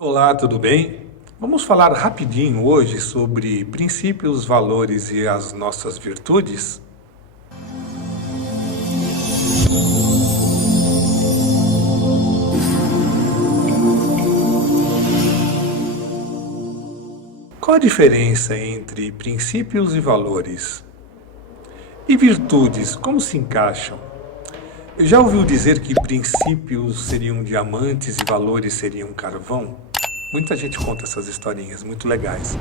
Olá, tudo bem? Vamos falar rapidinho hoje sobre princípios, valores e as nossas virtudes? Qual a diferença entre princípios e valores? E virtudes, como se encaixam? Já ouviu dizer que princípios seriam diamantes e valores seriam carvão? Muita gente conta essas historinhas muito legais.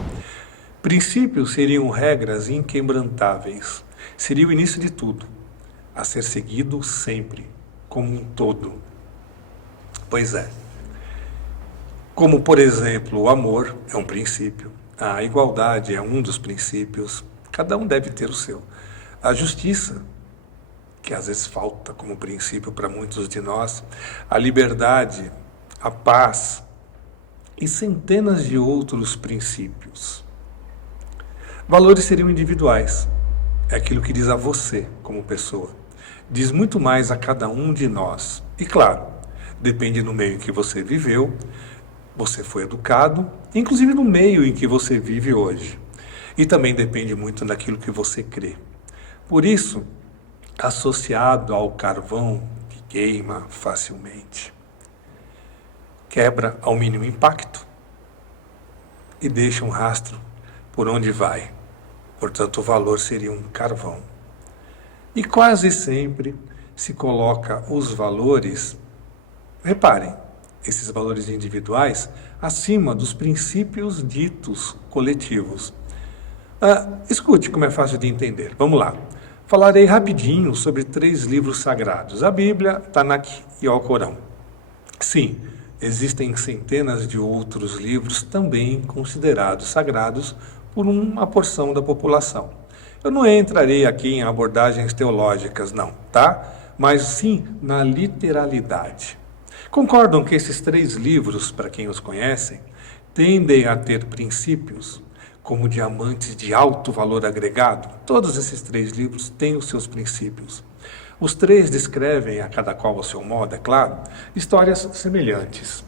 Princípios seriam regras inquebrantáveis. Seria o início de tudo, a ser seguido sempre, como um todo. Pois é. Como, por exemplo, o amor é um princípio, a igualdade é um dos princípios, cada um deve ter o seu. A justiça, que às vezes falta como princípio para muitos de nós, a liberdade, a paz e centenas de outros princípios. Valores seriam individuais, é aquilo que diz a você como pessoa. Diz muito mais a cada um de nós. E claro, depende do meio em que você viveu, você foi educado, inclusive no meio em que você vive hoje. E também depende muito daquilo que você crê. Por isso, associado ao carvão que queima facilmente, quebra ao mínimo impacto e deixa um rastro por onde vai. Portanto, o valor seria um carvão. E quase sempre se coloca os valores, reparem, esses valores individuais, acima dos princípios ditos coletivos. Escute como é fácil de entender. Vamos lá. Falarei rapidinho sobre 3 livros sagrados: a Bíblia, Tanakh e o Alcorão. Sim, existem centenas de outros livros também considerados sagrados por uma porção da população. Eu não entrarei aqui em abordagens teológicas, não, tá? Mas sim na literalidade. Concordam que esses 3 livros, para quem os conhecem, tendem a ter princípios como diamantes de alto valor agregado? Todos esses 3 livros têm os seus princípios. Os 3 descrevem, a cada qual ao seu modo, é claro, histórias semelhantes.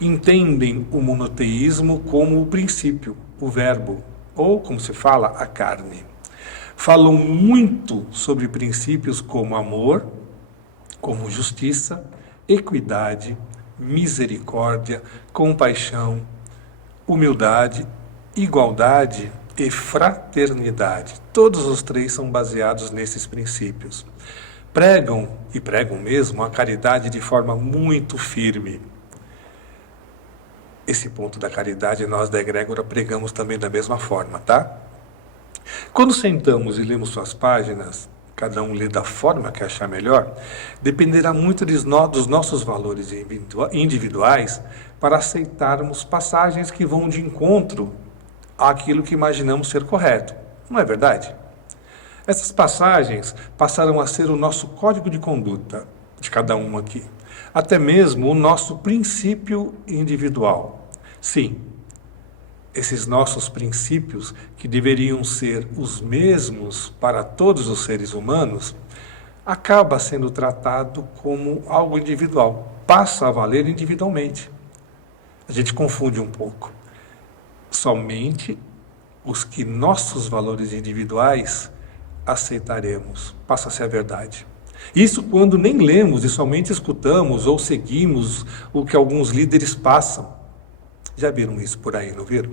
Entendem o monoteísmo como o princípio, o verbo, ou, como se fala, a carne. Falam muito sobre princípios como amor, como justiça, equidade, misericórdia, compaixão, humildade, igualdade e fraternidade. Todos os 3 são baseados nesses princípios. Pregam, e pregam mesmo, a caridade de forma muito firme. Esse ponto da caridade nós da Egrégora pregamos também da mesma forma, tá? Quando sentamos e lemos suas páginas, cada um lê da forma que achar melhor, dependerá muito dos nossos valores individuais para aceitarmos passagens que vão de encontro àquilo que imaginamos ser correto. Não é verdade? Essas passagens passaram a ser o nosso código de conduta de cada um aqui, até mesmo o nosso princípio individual. Sim, esses nossos princípios, que deveriam ser os mesmos para todos os seres humanos, acaba sendo tratado como algo individual, passa a valer individualmente. A gente confunde um pouco. Somente os que nossos valores individuais aceitaremos, passa a ser a verdade. Isso quando nem lemos e somente escutamos ou seguimos o que alguns líderes passam. Já viram isso por aí, não viram?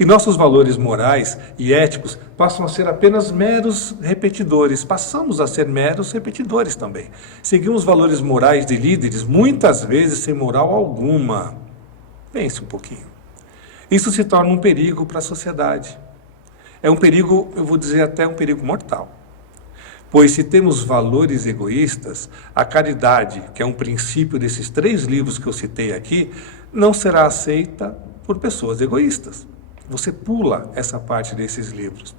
E nossos valores morais e éticos passam a ser apenas meros repetidores. Passamos a ser meros repetidores também. Seguimos valores morais de líderes, muitas vezes sem moral alguma. Pense um pouquinho. Isso se torna um perigo para a sociedade. É um perigo, eu vou dizer até um perigo mortal. Pois se temos valores egoístas, a caridade, que é um princípio desses 3 livros que eu citei aqui, não será aceita por pessoas egoístas. Você pula essa parte desses livros.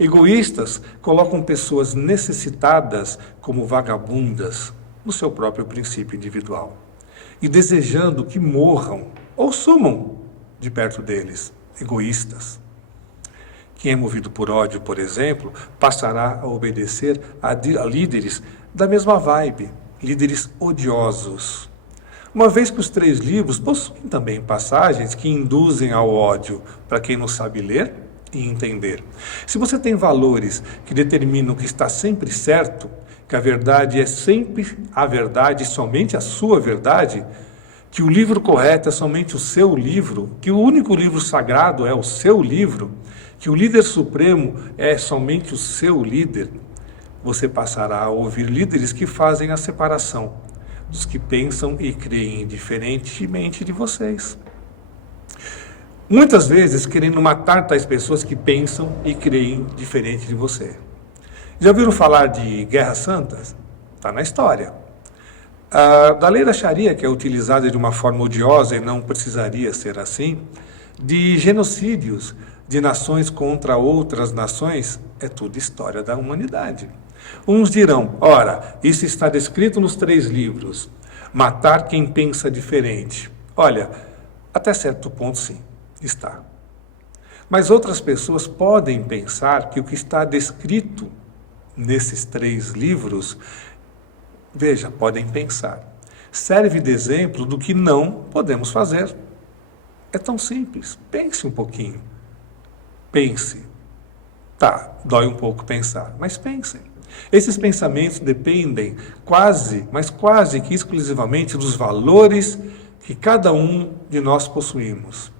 Egoístas colocam pessoas necessitadas como vagabundas no seu próprio princípio individual e desejando que morram ou sumam de perto deles, egoístas. Quem é movido por ódio, por exemplo, passará a obedecer a líderes da mesma vibe, líderes odiosos. Uma vez que os 3 livros possuem também passagens que induzem ao ódio para quem não sabe ler e entender. Se você tem valores que determinam que está sempre certo, que a verdade é sempre a verdade, somente a sua verdade, que o livro correto é somente o seu livro, que o único livro sagrado é o seu livro, que o líder supremo é somente o seu líder, você passará a ouvir líderes que fazem a separação dos que pensam e creem diferentemente de vocês. Muitas vezes querendo matar tais pessoas que pensam e creem diferente de você. Já ouviram falar de guerras santas? Está na história. Da lei da Sharia, que é utilizada de uma forma odiosa e não precisaria ser assim, de genocídios de nações contra outras nações, é tudo história da humanidade. Uns dirão, ora, isso está descrito nos 3 livros, matar quem pensa diferente. Olha, até certo ponto sim, está. Mas outras pessoas podem pensar que o que está descrito nesses 3 livros, veja, podem pensar, serve de exemplo do que não podemos fazer. É tão simples, pense um pouquinho. Pense. Tá, dói um pouco pensar, mas pensem. Esses pensamentos dependem mas quase que exclusivamente dos valores que cada um de nós possuímos.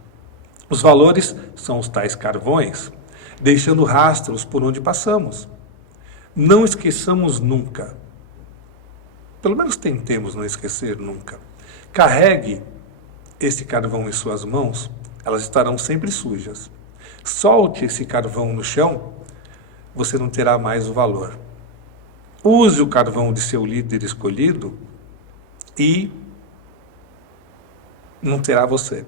Os valores são os tais carvões, deixando rastros por onde passamos. Não esqueçamos nunca. Pelo menos tentemos não esquecer nunca. Carregue esse carvão em suas mãos, elas estarão sempre sujas. Solte esse carvão no chão, você não terá mais o valor. Use o carvão de seu líder escolhido e não terá você.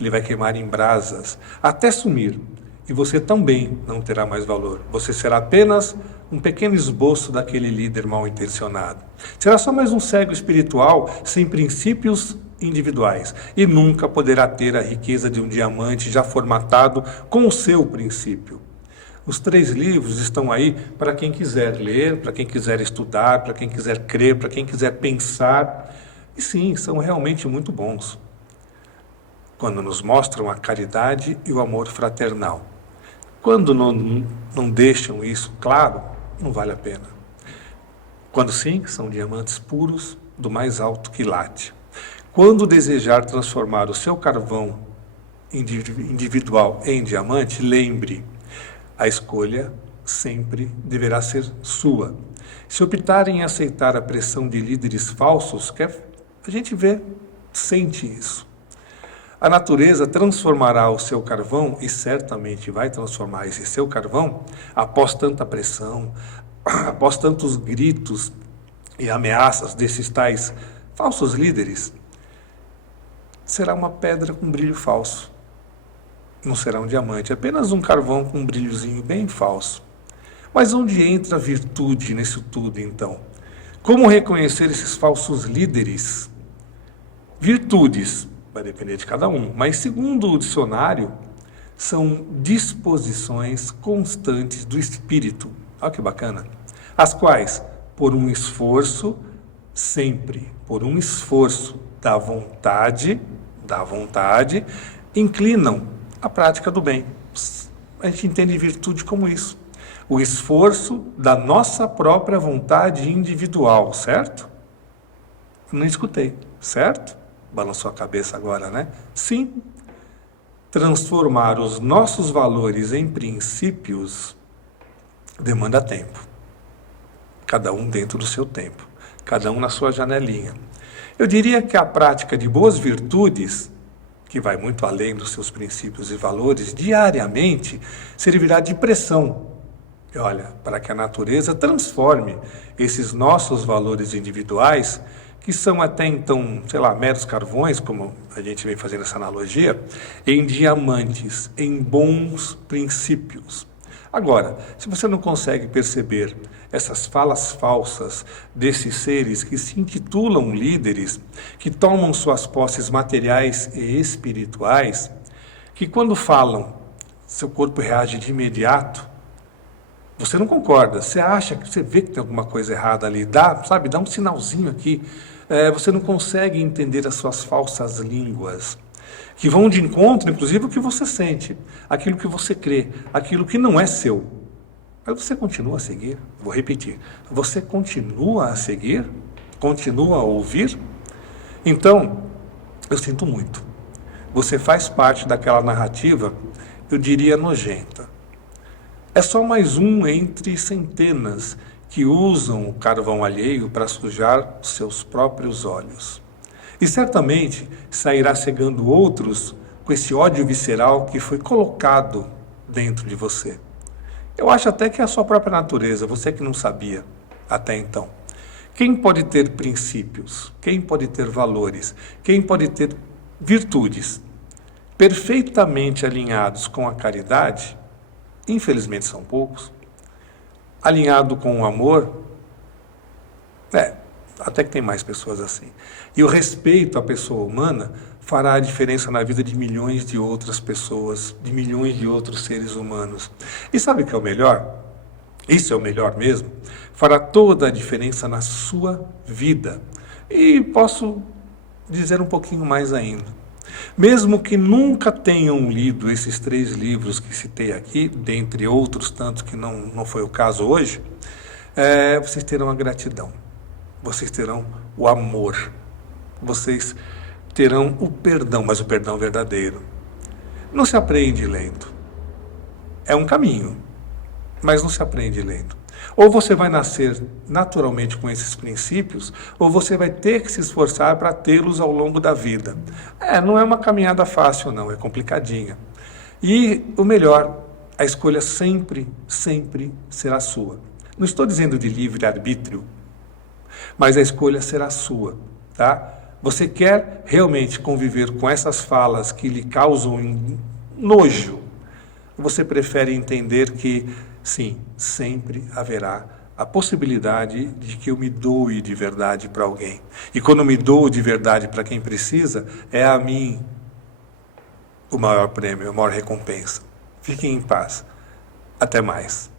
Ele vai queimar em brasas até sumir. E você também não terá mais valor. Você será apenas um pequeno esboço daquele líder mal intencionado. Será só mais um cego espiritual sem princípios individuais e nunca poderá ter a riqueza de um diamante já formatado com o seu princípio. Os 3 livros estão aí para quem quiser ler, para quem quiser estudar, para quem quiser crer, para quem quiser pensar. E sim, são realmente muito bons. Quando nos mostram a caridade e o amor fraternal. Quando não deixam isso claro, não vale a pena. Quando sim, são diamantes puros do mais alto quilate. Quando desejar transformar o seu carvão individual em diamante, lembre, a escolha sempre deverá ser sua. Se optarem em aceitar a pressão de líderes falsos, a gente vê, sente isso. A natureza transformará o seu carvão, e certamente vai transformar esse seu carvão, após tanta pressão, após tantos gritos e ameaças desses tais falsos líderes, será uma pedra com brilho falso. Não será um diamante, apenas um carvão com um brilhozinho bem falso. Mas onde entra a virtude nisso tudo, então? Como reconhecer esses falsos líderes? Virtudes, vai depender de cada um, mas segundo o dicionário, são disposições constantes do espírito. Olha que bacana. As quais, por um esforço, sempre, por um esforço da vontade, inclinam a prática do bem. A gente entende virtude como isso. O esforço da nossa própria vontade individual, certo? Não escutei, certo? Balançou a cabeça agora, né? Sim. Transformar os nossos valores em princípios demanda tempo. Cada um dentro do seu tempo. Cada um na sua janelinha. Eu diria que a prática de boas virtudes, que vai muito além dos seus princípios e valores, diariamente servirá de pressão, olha, para que a natureza transforme esses nossos valores individuais, que são até então, meros carvões, como a gente vem fazendo essa analogia, em diamantes, em bons princípios. Agora, se você não consegue perceber essas falas falsas desses seres que se intitulam líderes, que tomam suas posses materiais e espirituais, que quando falam, seu corpo reage de imediato, você não concorda, você acha que você vê que tem alguma coisa errada ali, dá um sinalzinho aqui, Você não consegue entender as suas falsas línguas, que vão de encontro, inclusive, ao que você sente, aquilo que você crê, aquilo que não é seu. Mas você continua a seguir? Vou repetir. Você continua a seguir? Continua a ouvir? Então, eu sinto muito. Você faz parte daquela narrativa, eu diria, nojenta. É só mais um entre centenas que usam o carvão alheio para sujar seus próprios olhos. E certamente sairá cegando outros com esse ódio visceral que foi colocado dentro de você. Eu acho até que é a sua própria natureza, você que não sabia até então. Quem pode ter princípios? Quem pode ter valores? Quem pode ter virtudes perfeitamente alinhados com a caridade? Infelizmente são poucos. Alinhado com o amor, até que tem mais pessoas assim. E o respeito à pessoa humana fará a diferença na vida de milhões de outras pessoas, de milhões de outros seres humanos. E sabe o que é o melhor? Isso é o melhor mesmo. Fará toda a diferença na sua vida. E posso dizer um pouquinho mais ainda. Mesmo que nunca tenham lido esses 3 livros que citei aqui, dentre outros tantos que não foi o caso hoje, vocês terão a gratidão, vocês terão o amor, vocês terão o perdão, mas o perdão verdadeiro. Não se aprende lendo. É um caminho, mas não se aprende lendo. Ou você vai nascer naturalmente com esses princípios, ou você vai ter que se esforçar para tê-los ao longo da vida. Não é uma caminhada fácil, não, é complicadinha. E o melhor, a escolha sempre, sempre será sua. Não estou dizendo de livre-arbítrio, mas a escolha será sua, tá? Você quer realmente conviver com essas falas que lhe causam nojo? Você prefere entender que, sim, sempre haverá a possibilidade de que eu me doe de verdade para alguém. E quando eu me dou de verdade para quem precisa, é a mim o maior prêmio, a maior recompensa. Fiquem em paz. Até mais.